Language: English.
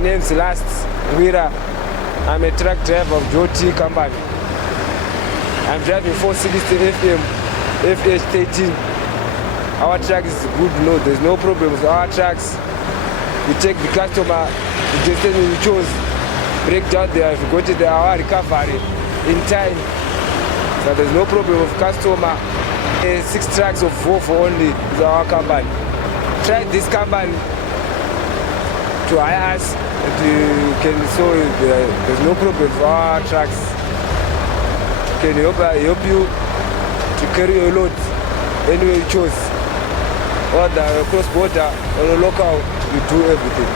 My name is Last Wira. I'm a truck driver of Joti company. I'm driving 460 FM, FH13. Our truck is good, no, there's no problem with our trucks. We take the customer, the destination we chose, break down there, if we go to our recovery in time. So there's no problem with customer. 6 trucks of Volvo only is our company. Try this company to hire us, and you can, so there's no problem for our trucks. Can help you to carry your load anywhere you choose. Or the cross border or the local, you do everything.